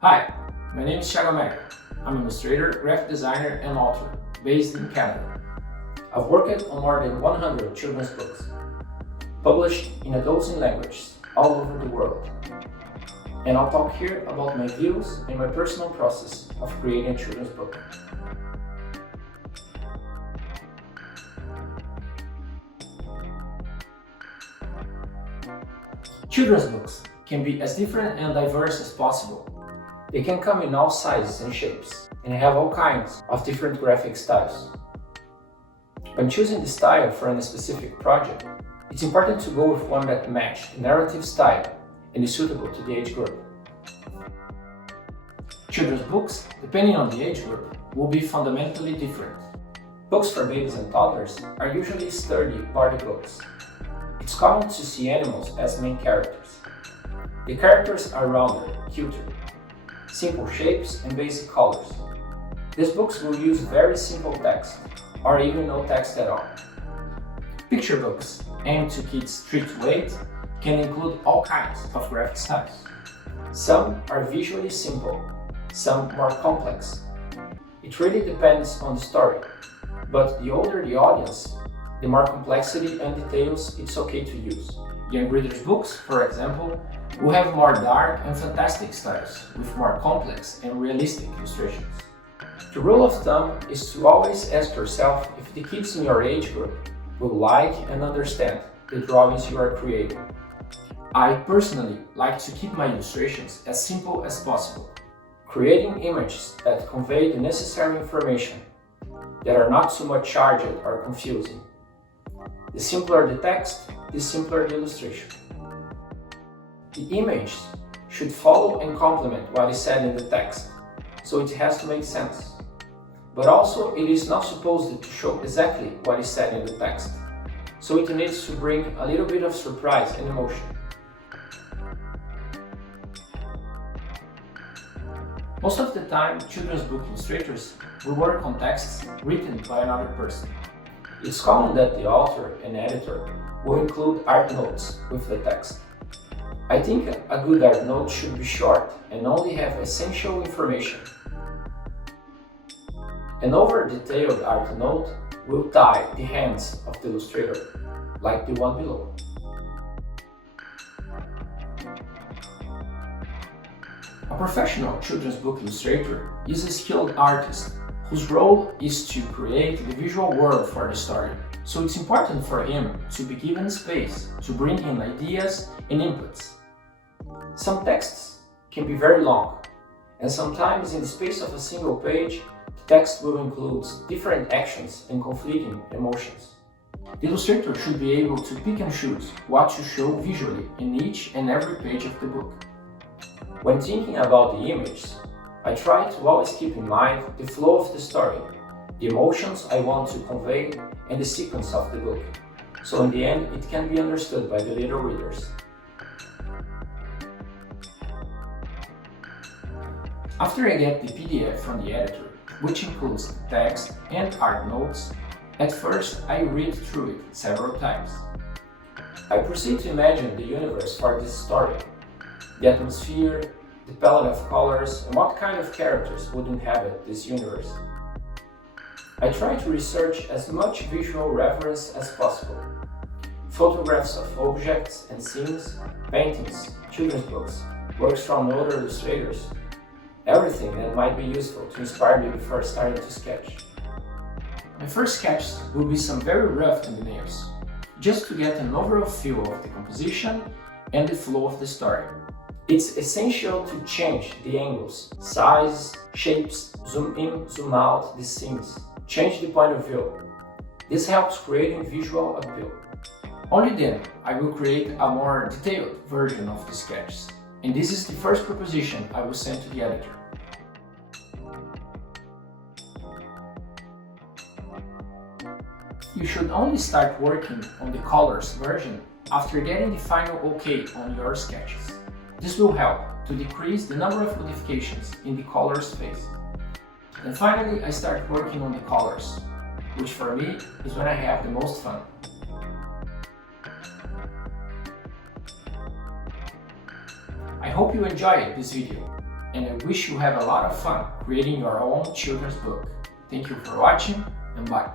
Hi, my name is Tiago Americo. I'm an illustrator, graphic designer, and author based in Canada. I've worked on more than 100 children's books, published in a dozen languages all over the world. And I'll talk here about my views and my personal process of creating a children's book. Children's books can be as different and diverse as possible. They can come in all sizes and shapes, and have all kinds of different graphic styles. When choosing the style for a specific project, it's important to go with one that matches the narrative style and is suitable to the age group. Children's books, depending on the age group, will be fundamentally different. Books for babies and toddlers are usually sturdy party books. It's common to see animals as main characters. The characters are rounder, cuter, simple shapes and basic colors. These books will use very simple text, or even no text at all. Picture books, aimed to kids 3 to 8, can include all kinds of graphic styles. Some are visually simple, some more complex. It really depends on the story, but the older the audience, the more complexity and details it's okay to use. Young readers' books, for example, will have more dark and fantastic styles, with more complex and realistic illustrations. The rule of thumb is to always ask yourself if the kids in your age group will like and understand the drawings you are creating. I personally like to keep my illustrations as simple as possible, creating images that convey the necessary information, that are not too much charged or confusing. The simpler the text, the simpler the illustration. The image should follow and complement what is said in the text, so it has to make sense. But also, it is not supposed to show exactly what is said in the text, so it needs to bring a little bit of surprise and emotion. Most of the time, children's book illustrators will work on texts written by another person. It's common that the author and editor will include art notes with the text. I think a good art note should be short and only have essential information. An over-detailed art note will tie the hands of the illustrator, like the one below. A professional children's book illustrator is a skilled artist whose role is to create the visual world for the story. So it's important for him to be given space to bring in ideas and inputs. Some texts can be very long, and sometimes in the space of a single page, the text will include different actions and conflicting emotions. The illustrator should be able to pick and choose what to show visually in each and every page of the book. When thinking about the images, I try to always keep in mind the flow of the story, the emotions I want to convey, and the sequence of the book, so in the end it can be understood by the little readers. After I get the PDF from the editor, which includes text and art notes, at first I read through it several times. I proceed to imagine the universe for this story, the atmosphere, the palette of colors, and what kind of characters would inhabit this universe. I try to research as much visual reference as possible. Photographs of objects and scenes, paintings, children's books, works from other illustrators, everything that might be useful to inspire me before starting to sketch. My first sketches will be some very rough thumbnails, just to get an overall feel of the composition and the flow of the story. It's essential to change the angles, size, shapes, zoom in, zoom out the scenes, change the point of view. This helps creating visual appeal. Only then I will create a more detailed version of the sketches, and this is the first proposition I will send to the editor. You should only start working on the colors version after getting the final OK on your sketches. This will help to decrease the number of modifications in the colors phase. And finally, I start working on the colors, which for me is when I have the most fun. I hope you enjoyed this video. and I wish you have a lot of fun creating your own children's book. Thank you for watching, and bye!